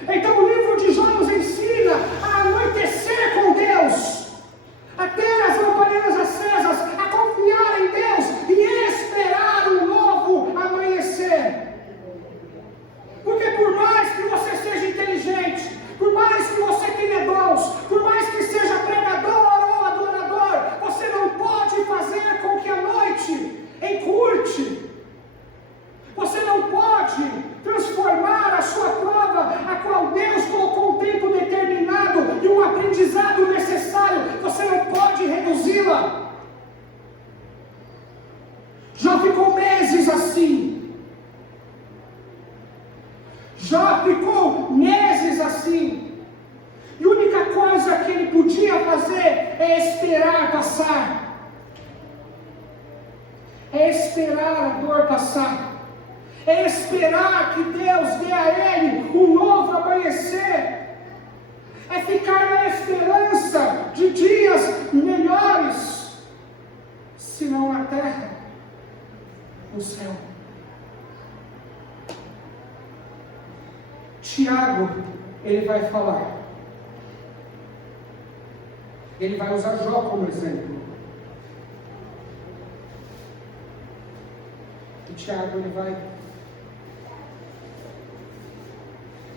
Então o livro de Jó nos ensina a anoitecer com Deus, a ter as lamparinas acesas, a confiar em Deus e esperar um novo amanhecer. Porque por mais que você seja inteligente, por mais que você tenha dons, por mais que seja pregador ou adorador, você não pode fazer com que a noite encurte. Você não pode transformar a sua prova, a qual Deus colocou um tempo determinado e um aprendizado necessário, você não pode reduzi-la. Jó ficou meses assim. Jó ficou meses assim. E a única coisa que ele podia fazer é esperar passar. É esperar a dor passar. É esperar que Deus dê a ele um novo amanhecer. É ficar na esperança de dias melhores, se não na terra, no céu. Tiago, ele vai falar. Ele vai usar Jó como exemplo. E Tiago,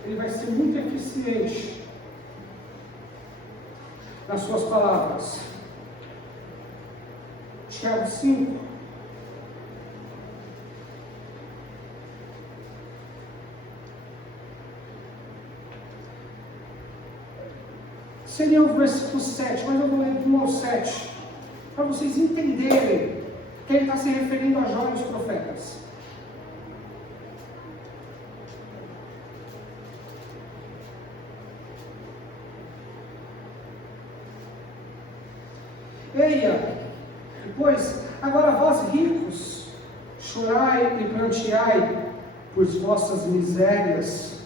ele vai ser muito eficiente nas suas palavras. Tiago 5. Seria o versículo 7, mas eu vou ler do 1 ao 7, para vocês entenderem que ele está se referindo a Jó e os profetas. Eia, pois agora vós ricos, chorai e pranteai por vossas misérias,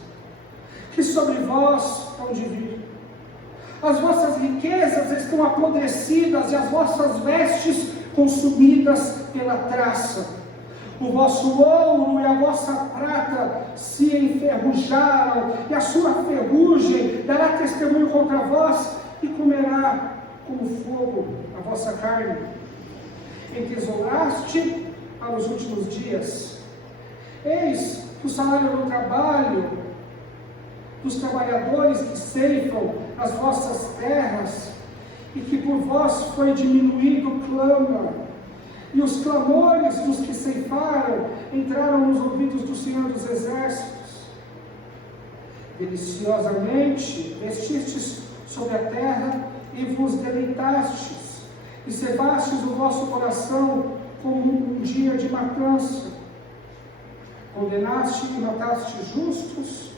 que sobre vós hão de vir. As vossas riquezas estão apodrecidas e as vossas vestes consumidas pela traça. O vosso ouro e a vossa prata se enferrujaram, e a sua ferrugem dará testemunho contra vós e comerá como fogo a vossa carne. Entesouraste para os últimos dias. Eis que o salário do trabalho dos trabalhadores que ceifam as vossas terras, e que por vós foi diminuído, clama, e os clamores dos que ceifaram entraram nos ouvidos do Senhor dos Exércitos. Deliciosamente vestistes sobre a terra e vos deleitastes, e cevastes o vosso coração como um dia de matança. Condenaste e mataste justos,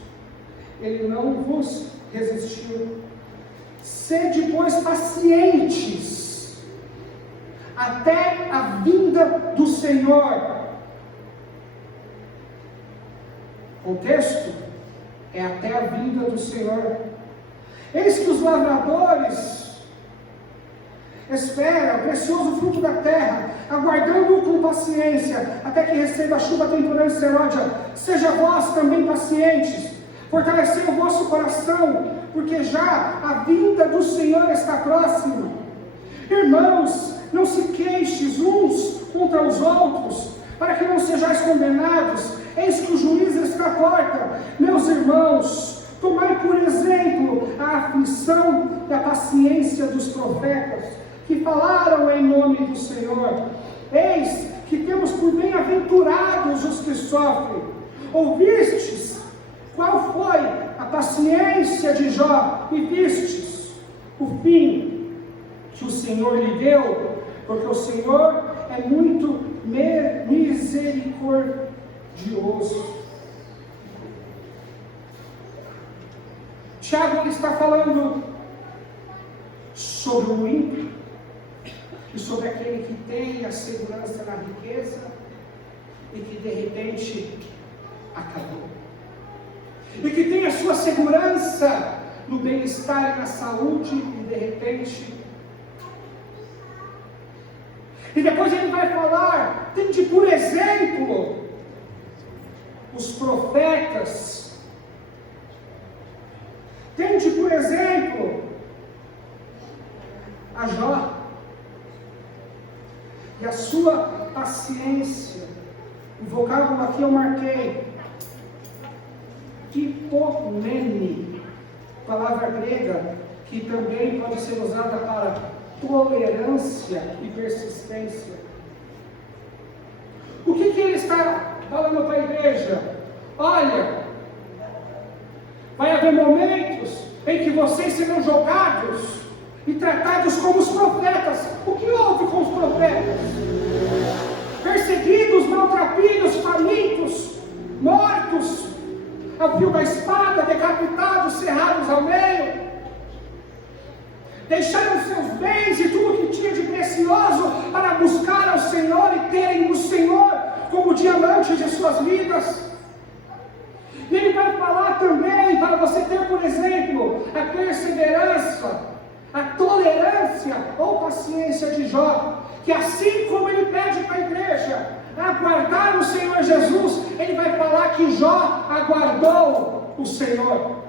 ele não vos resistiu. Sede, pois, pacientes, até a vinda do Senhor. O texto é até a vinda do Senhor. Eis que os lavradores esperam o precioso fruto da terra, aguardando-o com paciência, até que receba a chuva temporânea e seródia. Seja vós também pacientes, fortalecei o vosso coração, porque já a vinda do Senhor está próxima. Irmãos, não se queixes uns contra os outros, para que não sejais condenados. Eis que o juiz está à porta. Meus irmãos, tomai por exemplo a aflição da paciência dos profetas, que falaram em nome do Senhor. Eis que temos por bem-aventurados os que sofrem. Ouvistes qual foi a paciência de Jó, e vistes o fim que o Senhor lhe deu, porque o Senhor é muito misericordioso. Tiago, ele está falando sobre o ímpio e sobre aquele que tem a segurança na riqueza e que de repente acabou, e que tem a sua segurança no bem-estar e na saúde e de repente. E depois ele vai falar, tende por exemplo os profetas, tende por exemplo a Jó e a sua paciência. O vocábulo aqui eu marquei hiponene, palavra grega que também pode ser usada para tolerância e persistência. O que ele está falando para a igreja? Olha, vai haver momentos em que vocês serão jogados e tratados como os profetas. O que houve com os profetas? Perseguidos, maltrapilhos, famintos, mortos ao fio da espada, decapitados, cerrados ao meio. Deixaram seus bens e tudo que tinha de precioso para buscar ao Senhor e terem o Senhor como diamante de suas vidas. E ele vai falar também para você ter, por exemplo, a perseverança, a tolerância ou paciência de Jó, que assim como ele pede para a igreja aguardar o Senhor Jesus, ele vai falar que Jó aguardou o Senhor.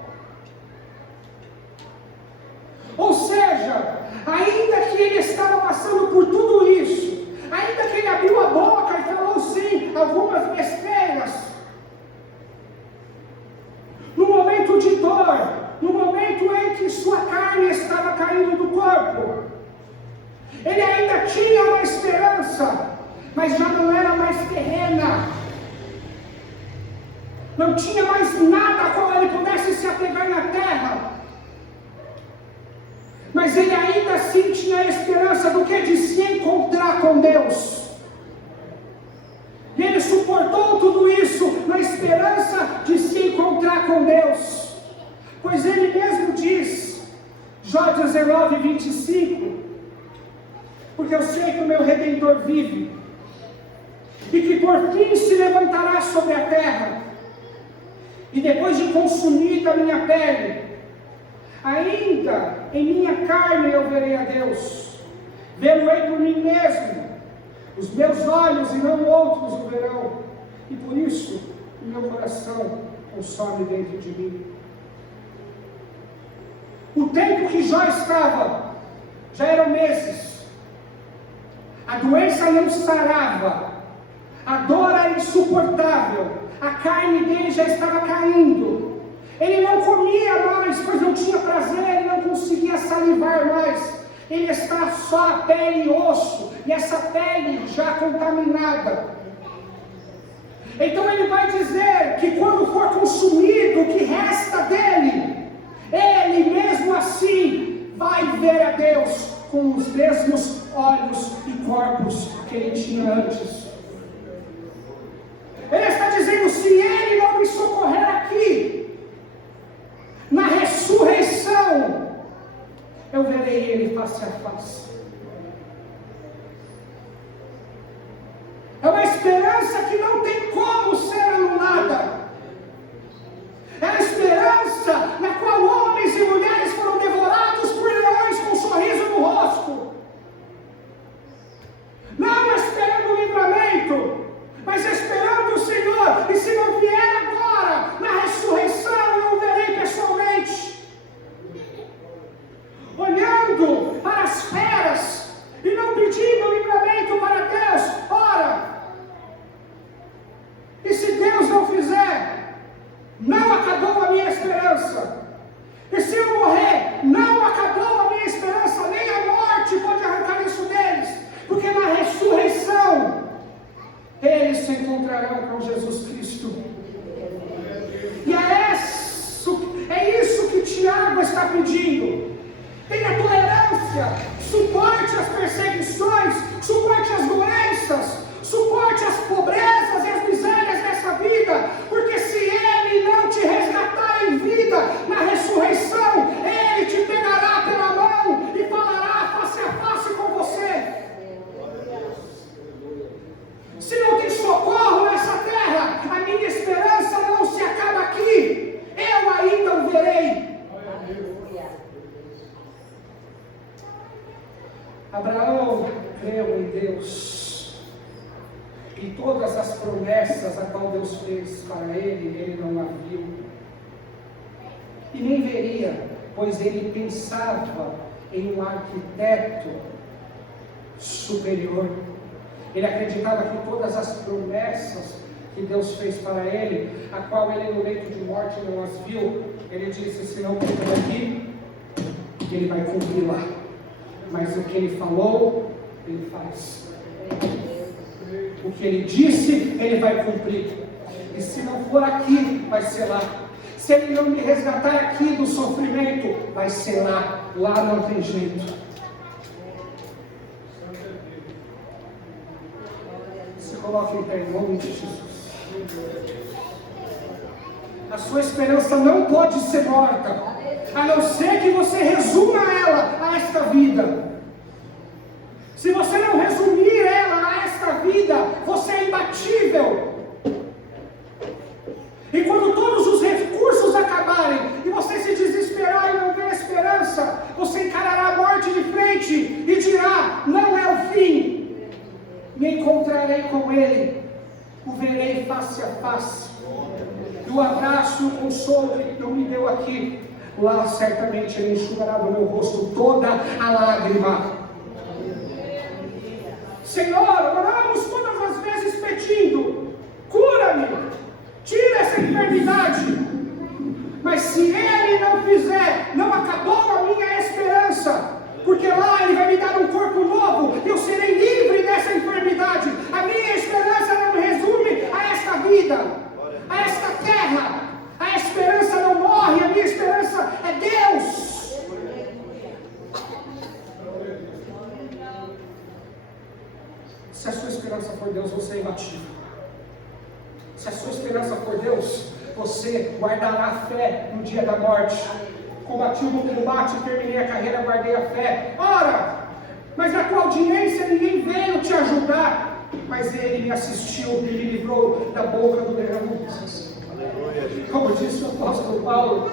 Ou seja, ainda que ele estava passando por tudo isso, ainda que ele abriu a boca e falou sim algumas besteiras, no momento de dor, no momento em que sua carne estava caindo do corpo, ele ainda tinha uma esperança, mas já não era mais terrena, não tinha mais nada a qual ele pudesse se apegar na terra. Mas ele ainda assim tinha a esperança do que? De se encontrar com Deus. E ele suportou tudo isso na esperança de se encontrar com Deus. Pois ele mesmo diz, Jó 19, 25, porque eu sei que o meu Redentor vive, e que por fim se levantará sobre a terra, e depois de consumida a minha pele, ainda em minha carne eu verei a Deus, vê-lo-ei por mim mesmo, os meus olhos e não outros o verão, e por isso o meu coração consome dentro de mim. O tempo que Jó estava, já eram meses, a doença não sarava, a dor era insuportável, a carne dele já estava caindo, ele não comia mais, pois não tinha prazer, ele não conseguia salivar mais, ele está só a pele e osso, e essa pele já contaminada. Então ele vai dizer que quando for consumido o que resta dele, ele mesmo assim vai ver a Deus com os mesmos olhos e corpos que ele tinha antes. Ele está dizendo, se ele não me socorrer aqui, na ressurreição, eu verei ele face a face. não tem como ser anulada. É a esperança na qual homens e mulheres foram devorados por leões com um sorriso no rosto. Não esperando o livramento, mas esperando o Senhor. E se não vier agora, na ressurreição eu o verei pessoalmente. Olhando para as feras e não pedindo livramento para Deus. Ora, e se Deus não fizer, não acabou a minha esperança. E se eu morrer, não acabou a minha esperança. Nem a morte pode arrancar isso deles, porque na ressurreição eles se encontrarão com Jesus Cristo. E é isso que Tiago está pedindo. Tenha tolerância, suporte as perseguições, suporte as doenças, suporte as pobrezas e as misérias dessa vida, porque se Ele não te resgatar em vida, na ressurreição, Ele te pegará pela mão e falará face a face com você. Se não tem socorro nessa terra, a minha esperança não se acaba aqui, eu ainda o verei. Abraão creu em Deus, e todas as promessas a qual Deus fez para ele não a viu, e nem veria, pois ele pensava em um arquiteto superior. Ele acreditava que todas as promessas que Deus fez para ele, a qual ele no leito de morte não as viu, ele disse: se não cumprir aqui, ele vai cumprir lá. Mas o que ele falou, ele faz. O que ele disse, ele vai cumprir. E se não for aqui, vai ser lá. Se ele não me resgatar aqui do sofrimento, vai ser lá. Lá não tem jeito. Se coloque em pé em nome de Jesus. A sua esperança não pode ser morta, a não ser que você resuma ela a esta vida. Se você não resumir ela a esta vida, você é imbatível. E quando todos os recursos acabarem e você se desesperar e não ver esperança, você encarará a morte de frente e dirá: não é o fim. Me encontrarei com Ele, o verei face a face. E o abraço e o consolo que Ele me deu aqui, lá certamente Ele enxugará do meu rosto toda a lágrima. Senhor, oramos todas as vezes pedindo: cura-me, tira essa enfermidade. Mas se Ele não fizer, não acabou a minha esperança, porque lá Ele vai me dar um corpo novo, eu serei livre dessa enfermidade. A minha esperança não resume a esta vida, a esta terra. A esperança não morre, a minha esperança é Deus. Se a sua esperança for Deus, você é imbatível. Se a sua esperança for Deus, você guardará a fé no dia da morte. Combati o bom combate, terminei a carreira, guardei a fé. Ora, mas na tua audiência ninguém veio te ajudar, mas Ele me assistiu e me livrou da boca do leão. Como disse o apóstolo Paulo.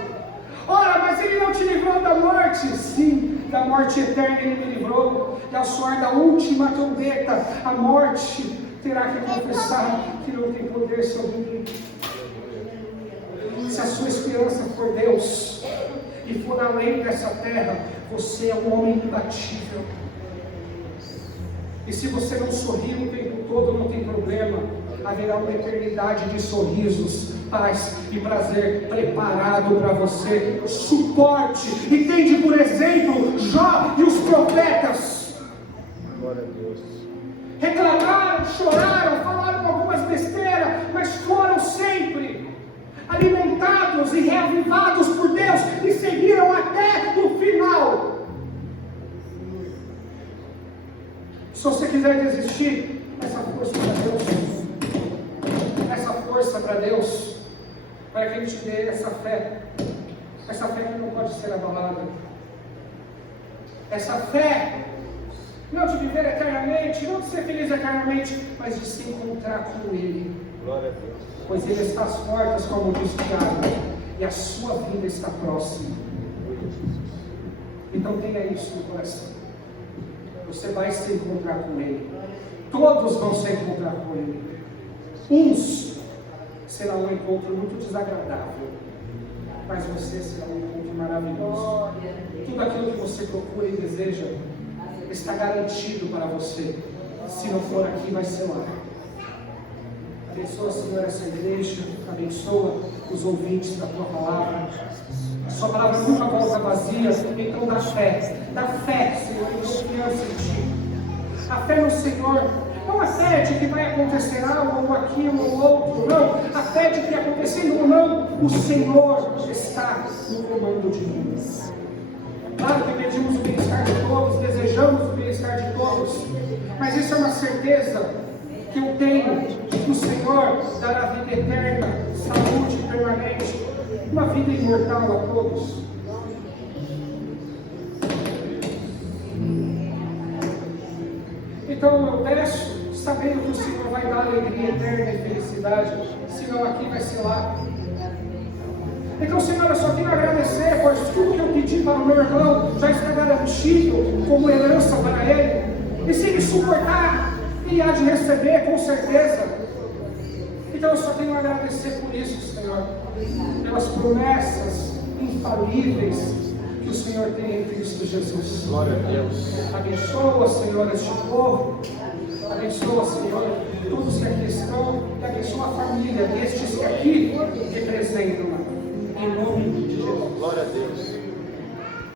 Ora, mas Ele não te livrou da morte. Sim, da morte eterna Ele me livrou. E ao soar da última trombeta, a morte terá que confessar que não tem poder sobre mim. Se a sua esperança for Deus e for além dessa terra, você é um homem imbatível. E se você não sorrir o tempo todo, não tem problema. Haverá uma eternidade de sorrisos, paz e prazer preparado para você. Suporte. E tende por exemplo Jó e os profetas. Glória a Deus. Reclamaram, choraram, falaram algumas besteiras, mas foram sempre alimentados e reavivados por Deus e seguiram até o final. Se você quiser desistir, essa força para Deus, essa força para Deus, para que Ele te dê essa fé que não pode ser abalada, essa fé não de viver eternamente, não de ser feliz eternamente, mas de se encontrar com Ele. Glória a Deus. Pois Ele está às portas, como disse Tiago, e a sua vida está próxima. Então tenha isso no coração. Você vai se encontrar com Ele. Todos vão se encontrar com Ele. Uns será um encontro muito desagradável, mas você será um encontro maravilhoso. Tudo aquilo que você procura e deseja está garantido para você. Se não for aqui, vai ser lá. Abençoa, Senhor, essa igreja. Abençoa os ouvintes da Tua palavra. A Sua palavra nunca volta vazia. Então dá fé, Senhor, e confiança em Ti. A fé no Senhor. Não a fé de que vai acontecer algo, ou aquilo, ou outro, não. A fé de que acontecendo ou não, o Senhor está no comando de nós. Claro que pedimos o bem-estar de todos, desejamos o bem-estar de todos, mas isso é uma certeza que eu tenho, de que o Senhor dará vida eterna, saúde permanente, uma vida imortal a todos. Então eu peço, sabendo que o Senhor vai dar alegria eterna e felicidade, se não aqui, vai ser lá. Então, Senhor, eu só tenho a agradecer, pois tudo que eu pedi para o meu irmão já está garantido como herança para ele. E se ele suportar, ele há de receber, com certeza. Então, eu só tenho a agradecer por isso, Senhor, pelas promessas infalíveis que o Senhor tem em Cristo Jesus. Glória a Deus. Abençoa, Senhor, este povo. Abençoa, Senhor, todos que aqui estão. E abençoa a família destes que aqui representam. Em nome de Jesus. Glória a Deus.